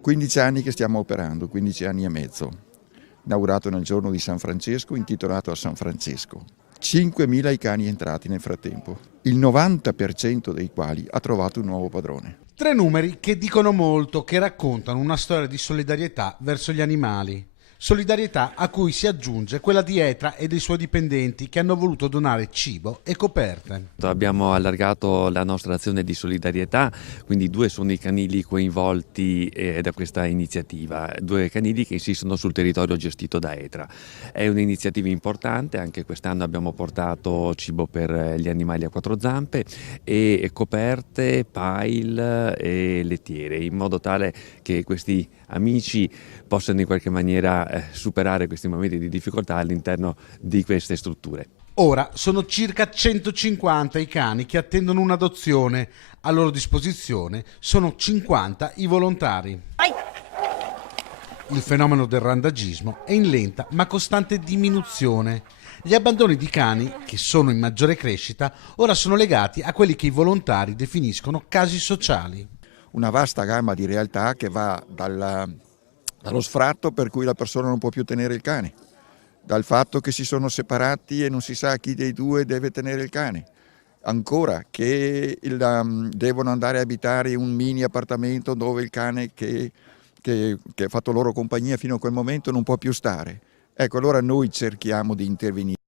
15 anni che stiamo operando, 15 anni e mezzo. Inaugurato nel giorno di San Francesco, intitolato a San Francesco. 5.000 i cani entrati nel frattempo, il 90% dei quali ha trovato un nuovo padrone. Tre numeri che dicono molto, che raccontano una storia di solidarietà verso gli animali. Solidarietà a cui si aggiunge quella di Etra e dei suoi dipendenti che hanno voluto donare cibo e coperte. Abbiamo allargato la nostra azione di solidarietà, quindi 2 sono i canili coinvolti da questa iniziativa, 2 canili che insistono sul territorio gestito da Etra. È un'iniziativa importante, anche quest'anno abbiamo portato cibo per gli animali a 4 zampe e coperte, pile e lettiere, in modo tale che questi amici possano in qualche maniera superare questi momenti di difficoltà all'interno di queste strutture. Ora sono circa 150 i cani che attendono un'adozione. A loro disposizione sono 50 i volontari. Il fenomeno del randagismo è in lenta ma costante diminuzione. Gli abbandoni di cani, che sono in maggiore crescita, ora sono legati a quelli che i volontari definiscono casi sociali. Una vasta gamma di realtà che va dallo sfratto per cui la persona non può più tenere il cane, dal fatto che si sono separati e non si sa chi dei due deve tenere il cane, ancora che devono andare a abitare in un mini appartamento dove il cane che ha fatto loro compagnia fino a quel momento non può più stare. Ecco, allora noi cerchiamo di intervenire.